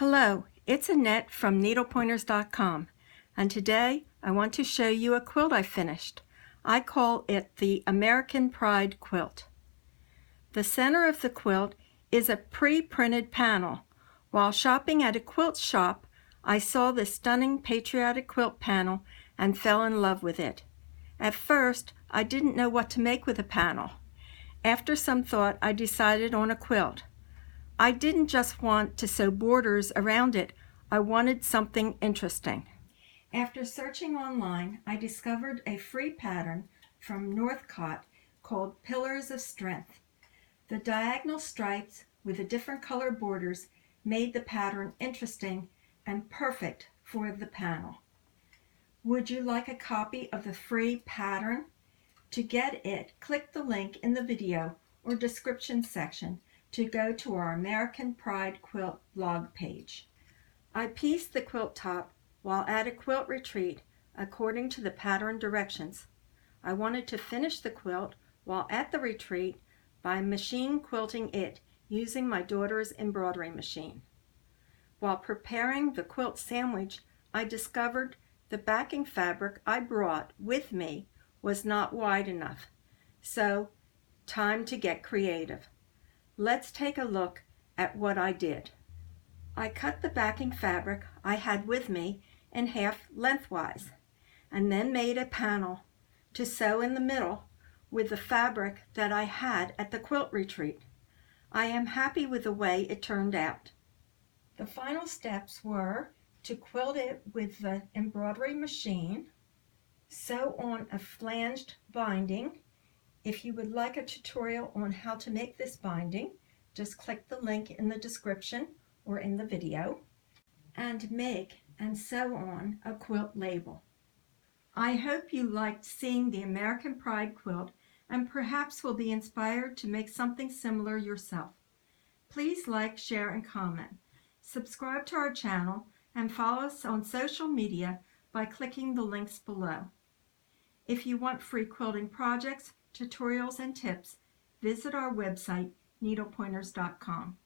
Hello, it's Annette from needlepointers.com, and today I want to show you a quilt I finished. I call it the American Pride quilt. The center of the quilt is a pre-printed panel. While shopping at a quilt shop, I saw this stunning patriotic quilt panel and fell in love with it. At first, I didn't know what to make with the panel. After some thought, I decided on a quilt. I didn't just want to sew borders around it, I wanted something interesting. After searching online, I discovered a free pattern from Northcott called Pillars of Strength. The diagonal stripes with the different color borders made the pattern interesting and perfect for the panel. Would you like a copy of the free pattern? To get it, click the link in the video or description section to go to our American Pride Quilt blog page. I pieced the quilt top while at a quilt retreat according to the pattern directions. I wanted to finish the quilt while at the retreat by machine quilting it using my daughter's embroidery machine. While preparing the quilt sandwich, I discovered the backing fabric I brought with me was not wide enough, so time to get creative. Let's take a look at what I did. I cut the backing fabric I had with me in half lengthwise and then made a panel to sew in the middle with the fabric that I had at the quilt retreat. I am happy with the way it turned out. The final steps were to quilt it with the embroidery machine, sew on a flanged binding. If you would like a tutorial on how to make this binding, just click the link in the description or in the video, and make and sew on a quilt label. I hope you liked seeing the American Pride quilt and perhaps will be inspired to make something similar yourself. Please like, share, and comment. Subscribe to our channel and follow us on social media by clicking the links below. If you want free quilting projects, tutorials, and tips, visit our website, needlepointers.com.